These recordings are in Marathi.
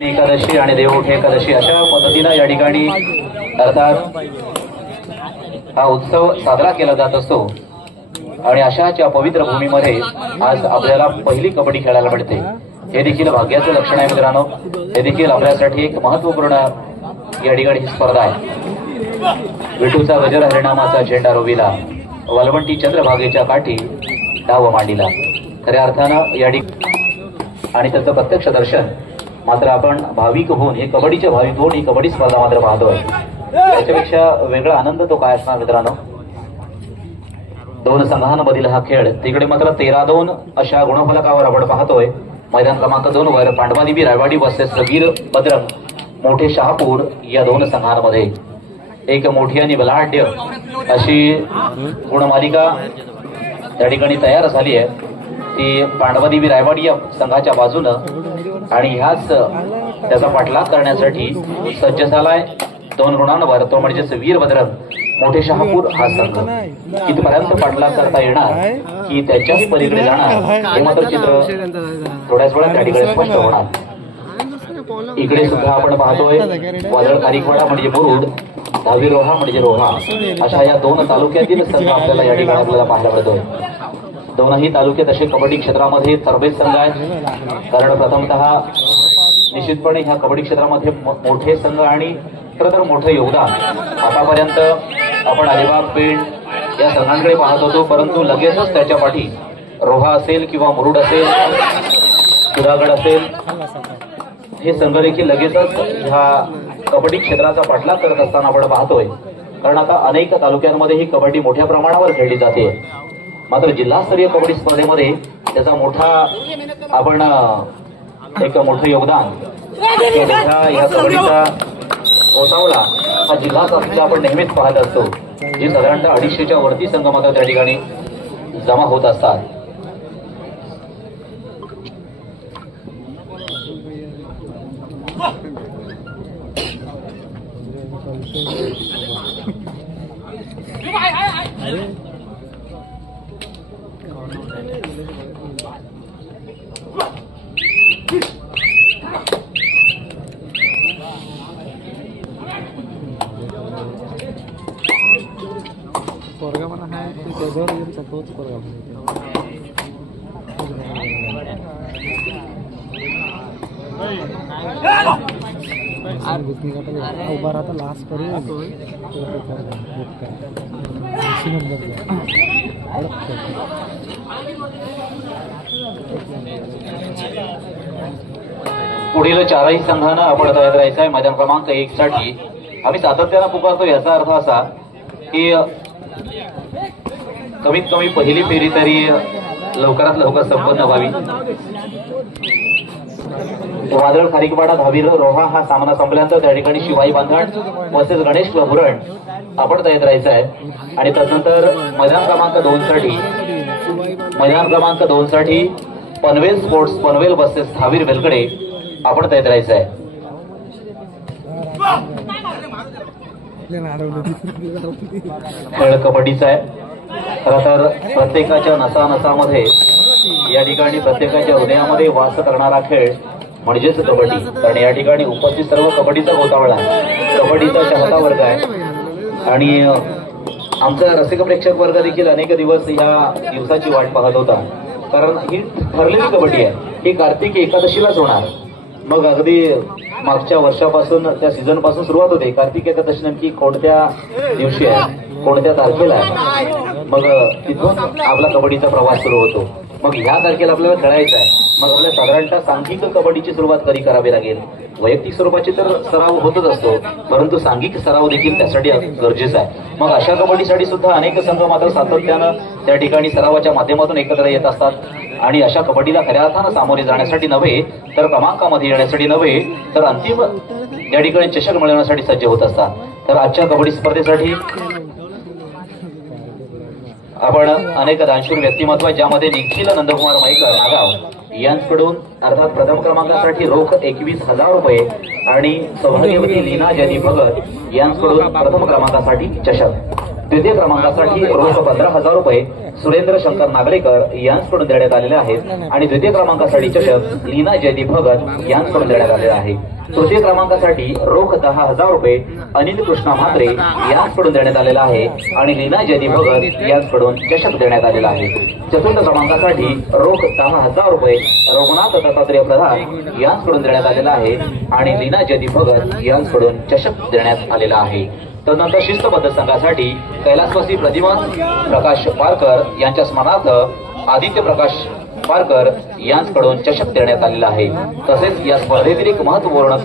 एकादशी आणि देवउठ एकादशी अशा पद्धतीने या ठिकाणी अर्थात हा उत्सव साजरा केला जात असतो आणि अशाच या पवित्र भूमीमध्ये आज आपल्याला पहिली कबड्डी खेळायला मिळते। हे देखील भाग्याचं लक्षण आहे मित्रांनो। हे देखील आपल्यासाठी एक महत्त्वपूर्ण या ठिकाणी ही स्पर्धा आहे। विठूचा गजर हरिनामाचा झेंडा रोविला, वालवंटी चंद्रभागेच्या काठी डाव मांडीला। खऱ्या अर्थानं या ठिकाणी आणि त्याचं प्रत्यक्ष दर्शन मात्र आपण भाविक होऊन हे कबड्डीचे भाविक होऊन ही कबड्डी स्पर्धा मात्र पाहतोय। त्याच्यापेक्षा वेगळा आनंद तो काय असणार मित्रांनो। दोन संघांमधील हा खेळ, तिकडे मात्र 13-2 अशा गुणफलकावर आपण पाहतोय। मैदान क्रमांक 2 वर पांडवादेवी रायवाडी वर्सेस वीर बजरंग मोठे शहापूर या दोन संघांमध्ये एक मोठी आणि बलाढ्य अशी गुणमालिका त्या ठिकाणी तयार झाली आहे। ती पांडवादेवी रायवाडी या संघाच्या बाजूनं आणि ह्याच त्याचा पाठलाग करण्यासाठी सज्ज झालाय 2 गुणांवर, तो म्हणजेच वीर बजरंग मोठे शहापूर हा संघ। कितपर्यंत पाठलाग करता येणार की त्याच्याच पलीकडे जाणार हे मात्र चित्र थोड्याच वेळात त्या ठिकाणी स्पष्ट होणार। इकडे सुद्धा आपण पाहतोय वादळ खारीकवाडा म्हणजे मुरुड, दहावी रोहा म्हणजे रोहा अशा या 2 तालुक्यातील संघ आपल्याला या ठिकाणी आपल्याला पाहायला मिळतोय। दोनही तालुक्यात असे कबड्डी क्षेत्रामध्ये तरबेज संघ आहेत। कारण प्रथमतः निश्चितपणे ह्या कबड्डी क्षेत्रामध्ये मोठे संघ आणि खरं तर मोठं योगदान आतापर्यंत आपण अलिबाग पेठ या संघांकडे पाहत होतो, परंतु लगेचच त्याच्या पाठी रोहा असेल किंवा मुरुड असेल, सुधागड असेल, हे संघ देखील लगेचच ह्या कबड्डी क्षेत्राचा पाठलाग करत असताना आपण पाहतोय। कारण आता अनेक तालुक्यांमध्ये ही कबड्डी मोठ्या प्रमाणावर खेळली जाते। मात्र जिल्हास्तरीय कबड्डी स्पर्धेमध्ये त्याचा मोठा आपण एक मोठं योगदान या कबड्डीचा ओसावला हा जिल्हा असलेला आपण नेहमीच पाहत असतो, जे साधारणतः 250च्या वरती संघ मात्र त्या ठिकाणी जमा होत असतात। पोरगा म्हणा आहे ते त्याच्यावर येऊन तोच पोरगा उभा राहता लास्ट पुढील 4ही संघांना आपण तयार राहायचं आहे मैदान क्रमांक 1 साठी। आम्ही सातत्यानं पुकारतो, याचा अर्थ असा की कमीत कमी पहिली फेरी तरी लवकरात लवकर संपन्न व्हावी। वादळ खारीकवाडा दहावी रोहा हा सामना संपल्यानंतर त्या ठिकाणी शिवाई बांधण वर्सेस गणेश क्लबुरण आपण तयार राहायचं आहे। आणि त्यानंतर मैदान क्रमांक 2 साठी पनवेल स्पोर्ट्स पनवेल वर्सेस धावीर वेलकडे आपण तयार राहायचं आहे। खेळ कबड्डीचा आहे। खरं तर प्रत्येकाच्या नसानसामध्ये या ठिकाणी प्रत्येकाच्या हृदयामध्ये वास करणारा खेळ म्हणजेच कबड्डी। कारण या ठिकाणी उपस्थित सर्व कबड्डीचा गोतावळा आहे, कबड्डीचा चाहता वर्ग आहे आणि आमचा रसिक प्रेक्षक वर्ग देखील अनेक दिवस या दिवसाची वाट पाहत होता। कारण ही ठरलेली कबड्डी आहे, ही कार्तिक एकादशीलाच होणार। मग अगदी मागच्या वर्षापासून त्या सीझन पासून सुरुवात होते। कार्तिक एकादशी नक्की कोणत्या दिवशी आहे, कोणत्या तारखेला आहे, मग तिथून आपला कबड्डीचा प्रवास सुरू होतो। मग ह्या तारखेला आपल्याला खेळायचं आहे, मग आपल्याला साधारणतः सांघिक कबड्डीची सुरुवात कधी करावी लागेल। वैयक्तिक स्वरूपाची तर सराव होतच असतो, परंतु सांघिक सराव देखील त्यासाठी गरजेचा आहे। मग अशा कबड्डीसाठी सुद्धा अनेक संघ मात्र सातत्यानं त्या ठिकाणी सरावाच्या माध्यमातून एकत्र येत असतात आणि अशा कबड्डीला खऱ्या अर्थानं सामोरे जाण्यासाठी नव्हे तर क्रमांकामध्ये येण्यासाठी नव्हे तर अंतिम या ठिकाणी चषक मिळवण्यासाठी सज्ज होत असतात। तर आजच्या कबड्डी स्पर्धेसाठी आपण अनेक दानशूर व्यक्तिमत्व ज्यामध्ये निखिल नंदकुमार मैकर नागाव यांकडून अर्थात प्रथम क्रमांकासाठी रोख 21,000 रुपये आणि सौभाग्यवती लीना जनी भगत यांकडून प्रथम क्रमांकासाठी चषक, द्वितीय क्रमांकासाठी रोख 15,000 रुपये सुरेंद्र शंकर नागरेकर यांच्याकडून देण्यात आलेले आहेत आणि द्वितीय क्रमांकासाठी चषक लीना जयदीप भगत यांच्याकडून देण्यात आलेले आहे. तृतीय क्रमांकासाठी रोख 10,000 रुपये अनिल कृष्णा म्हात्रे यांच्याकडून देण्यात आलेला आहे आणि लीना जयदीप भगत यांच्याकडून चषक देण्यात आलेला आहे. चतुर्थ क्रमांकासाठी रोख 10,000 रुपये रघुनाथ दत्तात्रय प्रधान यांच्याकडून देण्यात आलेला आहे आणि लीना जयदीप भगत यांच्याकडून चषक देण्यात आलेला आहे. तदनंतर शिस्तबद्ध संघासाठी कैलासवासी प्रतिमा प्रकाश पारकर यांच्या स्मरणार्थ आदित्य प्रकाश पारकर यांच्याकडून चषक देण्यात आलेला आहे. तसेच या स्पर्धेतील एक महत्वपूर्ण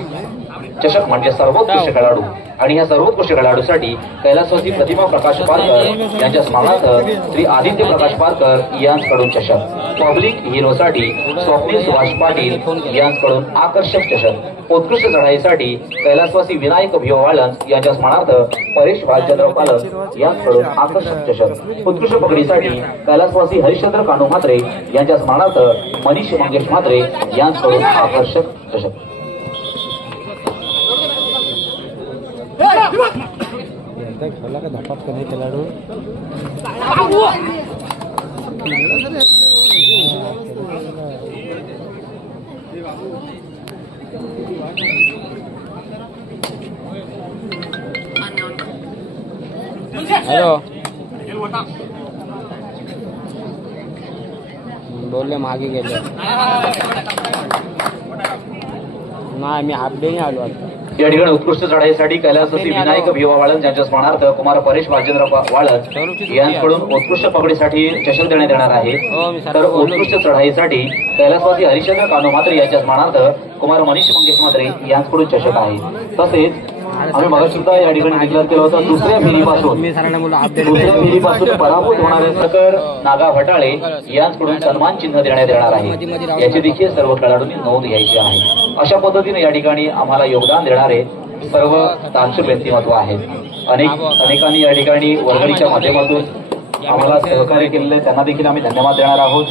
चषक म्हणजे सर्वोत्कृष्ट खेळाडू आणि या सर्वोत्कृष्ट खेळाडूसाठी कैलासवासी प्रतिमा प्रकाश पारकर यांच्या स्मरणार्थ श्री आदित्य प्रकाश पारकर यांच्याकडून चषक. पब्लिक हिरोसाठी स्वप्नील सुभाष पाटील यांच्याकडून आकर्षक चषक. उत्कृष्ट चढाईसाठी कैलासवासी विनायक भिव वाळंज यांच्या स्मरणार्थ परेश भालचंद्र पालक यांच्याकडून आकर्षक चषक. उत्कृष्ट पकडीसाठी कैलासवासी हरिश्चंद्र कानू म्हात्रे यांच्या स्मरणार्थ मनीष मंगेश म्हात्रे यांच्याकडून आकर्षक चषक. खेळला का धपात का नाही खेळाडू हॅलो बोलले मागे गेले नाही मी हाफ डे आलो आता. या ठिकाणी उत्कृष्ट चढाईसाठी कैलासवासी विनायक भिवा वाळंज यांच्या स्मरणार्थ कुमार परेश भालचंद्र वाळंज यांच्याकडून उत्कृष्ट पकडीसाठी चषक देण्यात येणार आहे. तर उत्कृष्ट चढाईसाठी कैलासवासी हरिश्चंद्र कानू म्हात्रे यांच्या स्मरणार्थ कुमार मनीष मंगेश म्हात्रे यांच्याकडून चषक आहे. तसेच आम्ही मगाशी सुद्धा या ठिकाणी डिक्लेअर केलं होतं दुसऱ्या फेरीपासून पराभूत होणारे सकर नागा भटाळे यांच्याकडून सन्मान चिन्ह देण्यात येणार आहे. याची देखील सर्व खेळाडूंनी नोंद घ्यायची आहे. अशा पद्धतीने या ठिकाणी आम्हाला योगदान देणारे सर्व तांत्रिक व्यक्तिमत्व आहेत. अनेकांनी या ठिकाणी वर्गणीच्या माध्यमातून आम्हाला सहकार्य केलेले त्यांना देखील आम्ही धन्यवाद देणार आहोत.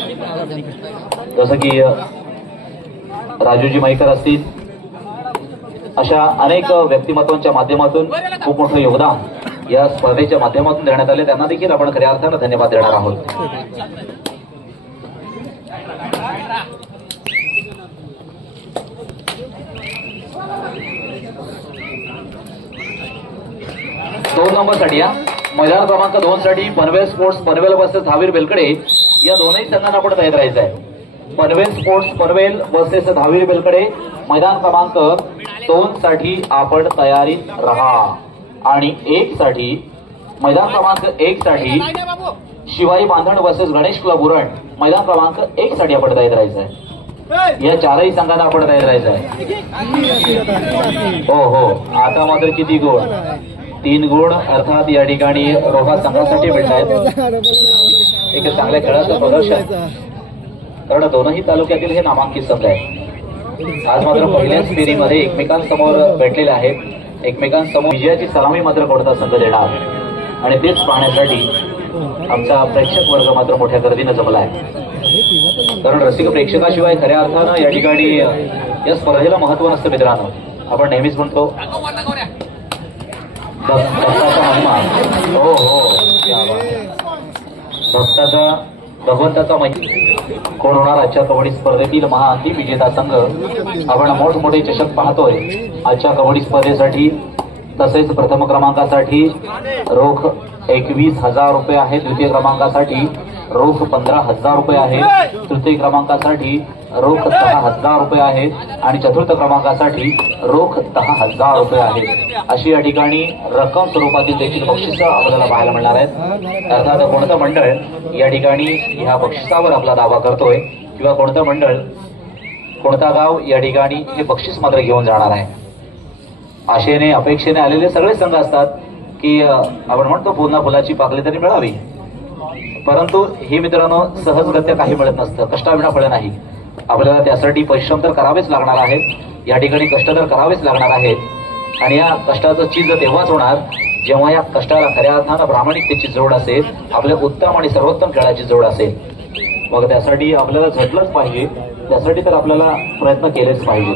जसं की राजूजी मैकर असतील, अशा अनेक व्यक्तिमत्वांच्या माध्यमातून खूप मोठं योगदान या स्पर्धेच्या माध्यमातून देण्यात आले. त्यांना देखील आपण खऱ्या अर्थानं धन्यवाद देणार आहोत. दोन नंबरसाठी या मैदान क्रमांक 2 साठी पनवेल स्पोर्ट्स पनवेल वर्सेस धावीर बेलकडे या दोनही संघांना आपण तयार राहायचं आहे. पनवेल स्पोर्ट्स पनवेल वर्सेस धावीर बेलकडे मैदान क्रमांक 2 साठी आपण तयारीत राहा आणि 1 साठी मैदान क्रमांक 1 साठी शिवाई बांधण वर्सेस गणेश क्लब उरण मैदान क्रमांक 1 साठी आपण तयार राहायचं आहे. या चारही संघांना आपण तयार राहायचं आहे. हो हो, आता मात्र किती गुण? 3 गुण अर्थात या ठिकाणी रोहा संघासाठी मिळत आहेत. एक चांगल्या खेळाचं प्रदर्शन, कारण दोनही तालुक्यातील हे नामांकित संघ आहे. आज मात्र पहिल्याच फेरीमध्ये एकमेकांसमोर भेटलेले आहेत. एकमेकांसमोर विजयाची सलामी मात्र कोणता संघ देणार आणि तेच पाहण्यासाठी आमचा प्रेक्षक वर्ग मात्र मोठ्या गर्दीनं जमला आहे. कारण रसिक प्रेक्षकाशिवाय खऱ्या अर्थानं या ठिकाणी या स्पर्धेला महत्व नसतं. मित्रांनो, आपण नेहमीच म्हणतो भक्ताचा महिमा, हो हो, भक्ताचा भगवंताचा महिमा. कोण होणार आजच्या कबड्डी स्पर्धेतील महाअंतिम विजेता संघ? आपण मोठमोठे चषक पाहतोय आजच्या कबड्डी स्पर्धेसाठी. तसेच प्रथम क्रमांकासाठी रोख 21,000 रुपये आहे. द्वितीय क्रमांकासाठी रोख 15,000 रुपये आहे. तृतीय क्रमांकासाठी रोख 10,000 रुपये आहे आणि चतुर्थ क्रमांकासाठी रोख 10,000 रुपये आहे. अशी या ठिकाणी रक्कम स्वरूपातील देखील बक्षिसं आपल्याला पाहायला मिळणार आहेत. अर्थात कोणतं मंडळ या ठिकाणी ह्या बक्षिसावर आपला दावा करतोय किंवा कोणतं मंडळ, कोणता गाव या ठिकाणी हे बक्षीस मात्र घेऊन जाणार आहे. आशेने अपेक्षेने आलेले सगळे संघ असतात की आपण म्हणतो पुन्हा फुलाची पाकळी तरी मिळावी, परंतु हे मित्रांनो सहजगत्या काही मिळत नसतं. कष्टाविना फळे नाही. आपल्याला त्यासाठी परिश्रम तर करावेच लागणार आहेत. या ठिकाणी कष्ट तर करावेच लागणार आहेत आणि या कष्टाचं चीज तेव्हाच होणार जेव्हा या कष्टाला खऱ्या अर्थानं प्रामाणिकतेची जोड असेल, आपल्या उत्तम आणि सर्वोत्तम खेळाची जोड असेल. मग त्यासाठी आपल्याला झटलंच पाहिजे. त्यासाठी तर आपल्याला प्रयत्न केलेच पाहिजे.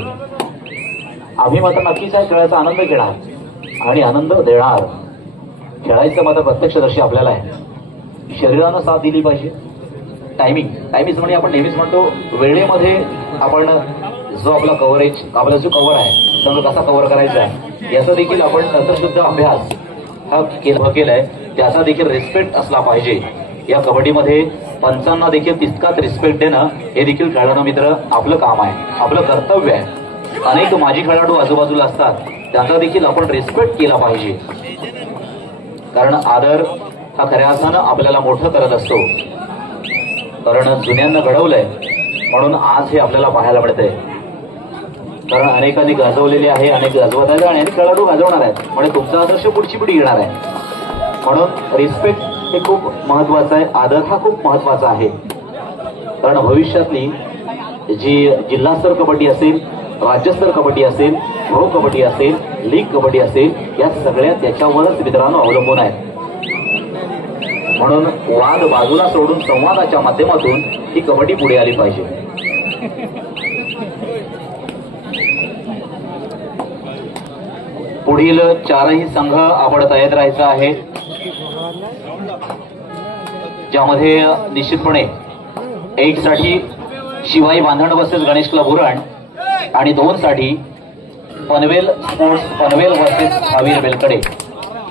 आम्ही मात्र नक्कीच या खेळाचा आनंद घेणार आणि आनंद देणार. खेळायचं मात्र प्रत्यक्षदर्शी आपल्याला आहे. शरीरानं साथ दिली पाहिजे. टायमिंग म्हणजे आपण नेहमीच म्हणतो वेळेमध्ये आपण जो आपला कव्हरेज, आपला जो कव्हर आहे संघ कसा कव्हर करायचा याचा देखील आपण नंतरशुद्ध अभ्यास हा केलाय. त्याचा देखील रिस्पेक्ट असला पाहिजे. या कबड्डीमध्ये पंचांना देखील तितकाच रिस्पेक्ट देणं हे देखील खेळाडू मित्र आपलं काम आहे, आपलं कर्तव्य आहे. अनेक माजी खेळाडू आजूबाजूला असतात, त्यांचा देखील आपण रिस्पेक्ट केला पाहिजे. कारण आदर हा खऱ्या अर्थानं आपल्याला मोठं करत असतो. कारण जुन्यांना घडवलंय म्हणून आज हे आपल्याला पाहायला मिळतंय. कारण अनेकांनी गाजवलेले आहे, अनेक गाजवत आहेत आणि अनेक खेळाडू गाजवणार आहेत. म्हणजे तुमचा आदर्श पुढची पिढी घेणार आहे. म्हणून रिस्पेक्ट हे खूप महत्वाचं आहे. आदर हा खूप महत्वाचा आहे. कारण भविष्यातली जी जिल्हास्तर कबड्डी असेल, राज्यस्तर कबड्डी असेल, प्रो कबड्डी असेल, लीग कबड्डी असेल, या सगळ्या त्याच्यावरच मित्रांनो अवलंबून आहेत. म्हणून वाद बाजूला सोडून संवादाच्या माध्यमातून ही कबड्डी पुढे आली पाहिजे. पुढील चारही संघ आपण तयार राहायचा आहे, ज्यामध्ये निश्चितपणे 1 साठी शिवाई बांधण वर्सेस गणेश क्लब उरण आणि 2 साठी पनवेल स्पोर्ट्स पनवेल वर्सेस हावीर बेलकडे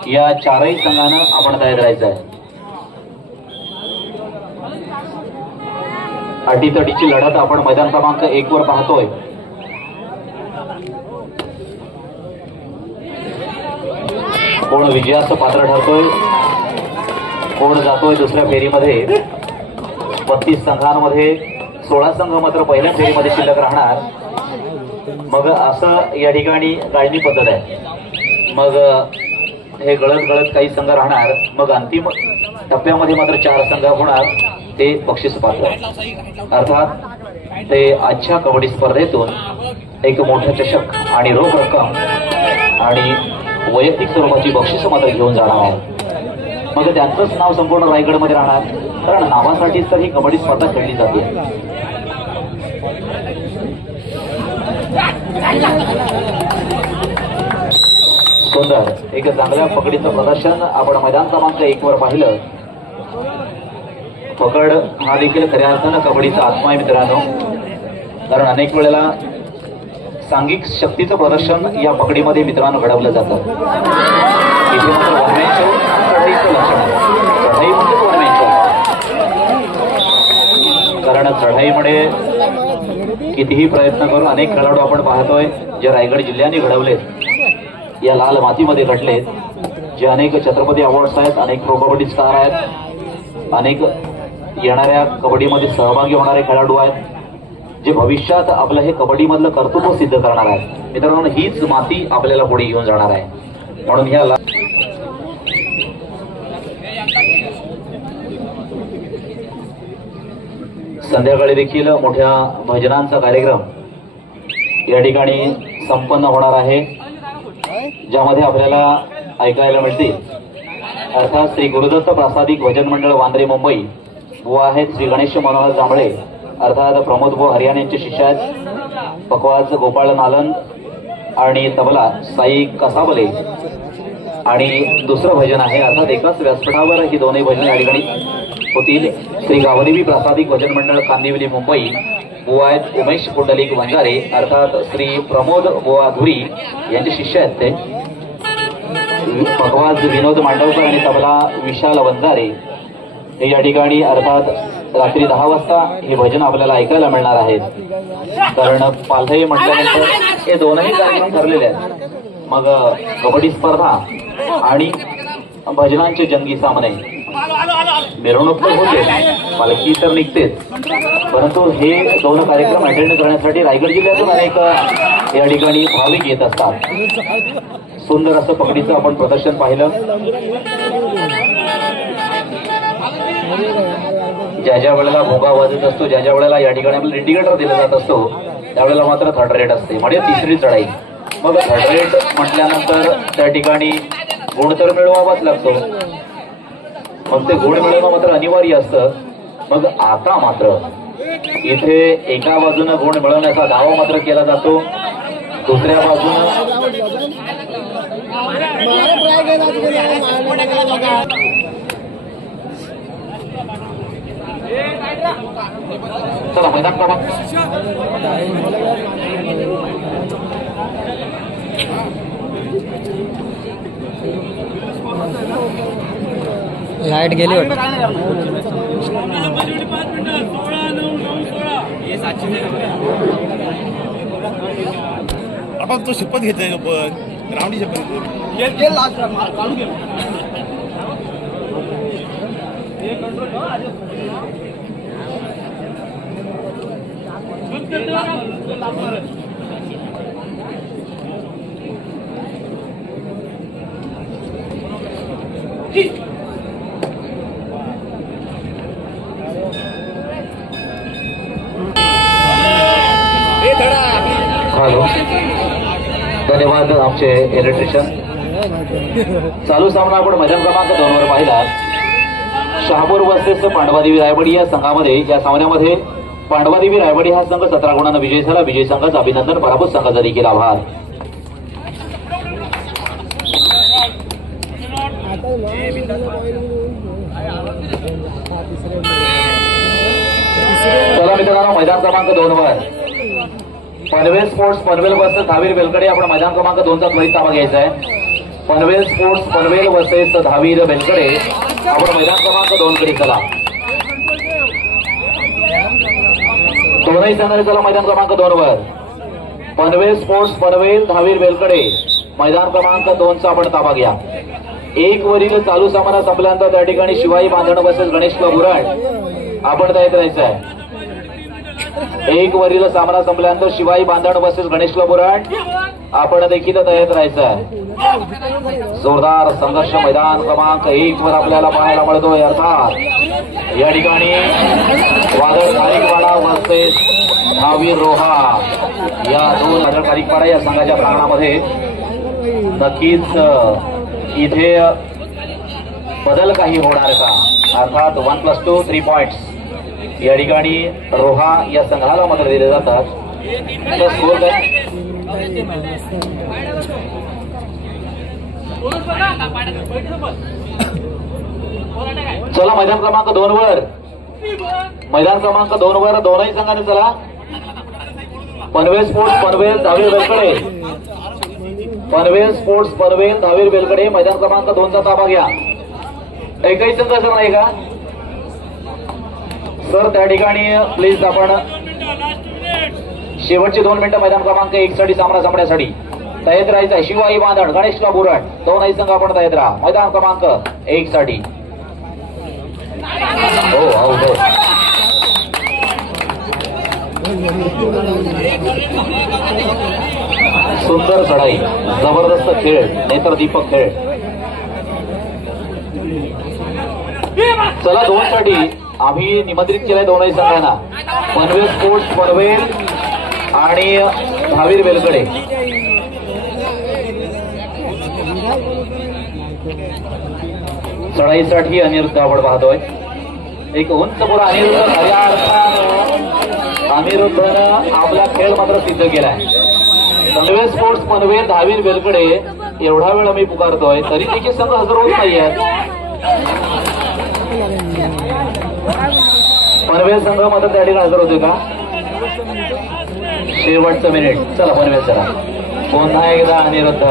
या चारही संघांना आपण तयार राहायचं आहे. अटीतटीची लढत आपण मैदान क्रमांक 1 वर पाहतोय. कोण विजयाचं पात्र ठरतोय, कोण जातोय दुसऱ्या फेरीमध्ये. 32 संघांमध्ये 16 संघ मात्र पहिल्या फेरीमध्ये शिल्लक राहणार. मग असं या ठिकाणी गाळणी पद्धत आहे. मग हे गळत काही संघ राहणार. मग अंतिम टप्प्यामध्ये मात्र 4 संघ होणार, ते बक्षीस पात्र. अर्थात ते आजच्या कबड्डी स्पर्धेतून एक मोठं चषक आणि रोख रक्कम आणि वैयक्तिक स्वरूपाची बक्षीस मात्र घेऊन जाणार आहे. मग त्यांचंच नाव संपूर्ण रायगडमध्ये राहणार. कारण नावासाठीच तर ही कबड्डी स्पर्धा खेळली जाते. सुंदर एक चांगल्या पकडीचं प्रदर्शन आपण मैदान क्रमांक 1 वर पाहिलं. पकड हा देखील खऱ्या अर्थानं कबड्डीचा आत्मा आहे मित्रांनो. कारण अनेक वेळेला सांघिक शक्तीचं प्रदर्शन या पकडीमध्ये मित्रांनो घडवलं जातं. इथे मात्र वनमॅनचं चढाईचं लक्षण आहे. चढाई म्हणजे वनमॅनचं. कारण चढाईमध्ये कितीही प्रयत्न करून अनेक खेळाडू आपण पाहतोय जे रायगड जिल्ह्याने घडवलेत, या लाल मातीमध्ये घडलेत. जे अनेक छत्रपती अवॉर्ड्स आहेत, अनेक प्रो कबड्डी स्टार आहेत, अनेक येणाऱ्या कबड्डीमध्ये सहभागी होणारे खेळाडू आहेत, जे भविष्यात आपलं हे कबड्डीमधलं कर्तृत्व सिद्ध करणार आहे. मित्रांनो हीच माती आपल्याला पुढे घेऊन जाणार आहे. म्हणून ह्या संध्याकाळी देखील मोठ्या भजनांचा कार्यक्रम या ठिकाणी संपन्न होणार आहे, ज्यामध्ये आपल्याला ऐकायला मिळतील. अर्थात श्री गुरुदत्त प्रासादिक भजन मंडळ वांद्रे मुंबई व आहेत श्री गणेश मनोहर जांभळे, अर्थात प्रमोद व हरियाण यांचे शिष्य आहेत. पकवाज गोपाळ नालन आणि तबला साई कसाबले. आणि दुसरं भजन आहे अर्थात एकाच व्यासपीठावर ही दोन्ही भजने या ठिकाणी होतील. श्री गावदेवी प्रासादिक भजन मंडळ कांदिवली मुंबई व आहेत उमेश पुंडलिक वंजारे, अर्थात श्री प्रमोद बुवा धुरी यांचे शिष्य आहेत ते. पकवाज विनोद मांडवकर आणि तबला विशाल वंजारे हे या ठिकाणी अर्थात रात्री 10 वाजता हे भजन आपल्याला ऐकायला मिळणार आहेत. कारण पालथई म्हटल्यानंतर हे दोनही कार्यक्रम ठरलेले आहेत. मग कबड्डी स्पर्धा आणि भजनांचे जंगी सामने, मिरवणूक तर होते, पालखी तर निघतेच, परंतु हे 2 कार्यक्रम अटेंड करण्यासाठी रायगड जिल्ह्यातून अनेक या ठिकाणी भाविक येत असतात. सुंदर असं पकडीचं आपण प्रदर्शन पाहिलं. ज्या ज्या वेळेला भोगा वाजत असतो, ज्या ज्या वेळेला या ठिकाणी आपल्याला इंडिकेटर दिला जात असतो, त्यावेळेला मात्र थर्ड रेट असते, म्हणजे तिसरी चढाई. मग थर्ड रेट म्हटल्यानंतर त्या ठिकाणी गुण तर मिळवावाच लागतो. मग ते गुण मिळवणं मात्र अनिवार्य असतं. मग आता मात्र इथे एका बाजूने गुण मिळवण्याचा दावा मात्र केला जातो, दुसऱ्या बाजूनं चला मैदान क्रमांक लाईट गेली आपण तो शपथ घेतलाय पण रावणी शपथ हॅलो धन्यवाद आमचे इलेक्ट्रिशियन. चालू सामना आपण मैदान क्रमांक 2 वर पाहिला. शहापूर वर्सेस पांडवादेवी रायवाडी या संघामध्ये या सामन्यामध्ये पांडवादेवी रायवाडी हा संघ 17 गुणांना विजयी झाला. विजयी संघाचं अभिनंदन. पराभूत संघाचा देखील आभार. चला मित्रांनो मैदान क्रमांक 2 वर पनवेल स्पोर्ट्स पनवेल वर्सेस धावीर बेलकडे आपण मैदान क्रमांक 2 चा त्वरित ताबा घ्यायचा आहे. पनवेल स्पोर्ट्स पनवेल वर्सेस धावीर बेलकडे आपण मैदान क्रमांक 2 कडे चला. दोनही संघाने चला मैदान क्रमांक 2 वर. पनवेल स्पोर्ट्स पनवेल धावीर बेलकडे मैदान क्रमांक 2 चा आपण ताबा घ्या. 1 वरील चालू सामना संपल्यानंतर त्या ठिकाणी शिवाई बांधण वर्सेस गणेश क्लब उराड आपण तयार करायचं आहे. 1 वरील सामना संपल्यानंतर शिवाई बांधण वर्सेस गणेश क्लब उराड आपण देखील तयार राहायचं आहे. जोरदार संघर्ष मैदान क्रमांक 1 वर आपल्याला पाहायला मिळतोय. अर्थात या ठिकाणी वादळ खारीकवाडा वर्सेस धावीर रोहा या दोन वादळ खारीकवाडा या संघाच्या प्रांगणामध्ये नक्कीच इथे बदल काही होणार का. अर्थात 1+2 3 पॉइंट्स या ठिकाणी रोहा या संघाला मात्र दिले जातात. स्कोर काय चला मैदान क्रमांक 2 वर. मैदान क्रमांक 2 वर दोनही संघाने चला. पनवेल स्पोर्ट्स पनवेल धावीर बेलकडे पनवेल स्पोर्ट्स पनवेल धावीर बेलकडे मैदान क्रमांक 2 चा ताबा घ्या. एकही संघ असं नाही का सर त्या ठिकाणी प्लीज आपण शेवटची 2 मिनिटं मैदान क्रमांक 1 साठी सामना संपण्यासाठी तयार राहायचं आहे. शिवाई बांधण गणेश क्लब उराड दोनही संघ आपण तयार राहा मैदान क्रमांक 1 साठी. हो हो हो सुंदर चढाई जबरदस्त खेळ नेत्रदीपक खेळ. चला 2 साठी आम्ही निमंत्रित केलंय दोनही संघांना. पनवेल स्पोर्ट्स पनवेल आणि धावीर बेलकडे. चढाईसाठी अनिरुद्ध आपण पाहतोय. एक उंच पुरा अनिरुद्ध खऱ्या अर्थानं अनिरुद्धनं आपला खेळ मात्र सिद्ध केलाय. पनवेल स्पोर्ट्स पनवेल धावीर बेलकडे एवढा वेळ आम्ही पुकारतोय तरी देखील संघ हजर होत नाहीये. पनवेल संघ मात्र त्या ठिकाणी हजर होते का. शेवटचं मिनिट. चला पनवेल चला पुन्हा एकदा अनिरुद्ध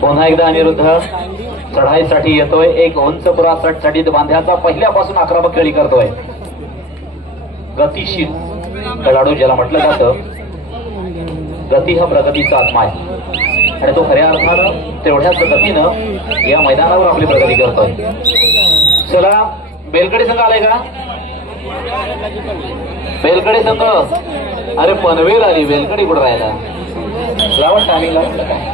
पुन्हा एकदा अनिरुद्ध चढाईसाठी येतोय. एक उंच पुरा साठी बांध्याचा पहिल्यापासून आक्रमक खेळी करतोय. गतिशील खेळाडू ज्याला म्हटलं जातं. गती हा प्रगतीचा आत्मा आहे आणि तो खऱ्या अर्थानं तेवढ्याच गतीनं या मैदानावर आपली प्रगती करतोय. चला बेलकडे संघ आलाय का. बेलकडे संघ अरे पनवेल आली बेलकडे कुठं राहिला. लावट टायमिंग लागलं काय.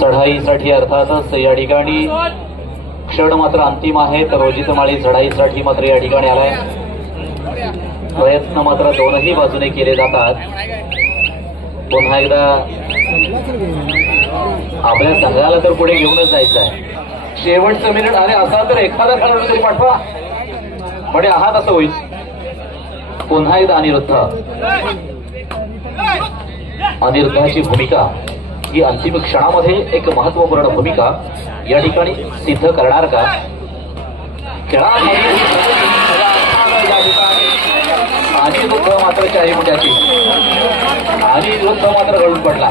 चढाईसाठी अर्थातच या ठिकाणी क्षण मात्र अंतिम आहे. तर रोजीत माळी चढाईसाठी मात्र या ठिकाणी आलाय. प्रयत्न मात्र दोनही बाजूने केले जातात. पुन्हा एकदा आपल्या संघाला तर पुढे घेऊनच जायचं आहे. शेवटचं मिनिट आणि असा तर एखादा खेळाडू तरी पाठवा म्हणजे आहात असं होईल. पुन्हा एकदा अनिरुद्धाची भूमिका ही अंतिम क्षणामध्ये एक महत्वपूर्ण भूमिका या ठिकाणी सिद्ध करणार का? अनिरुद्ध मात्र 40 मिनिटाची अनिरुद्ध मात्र गळून पडला.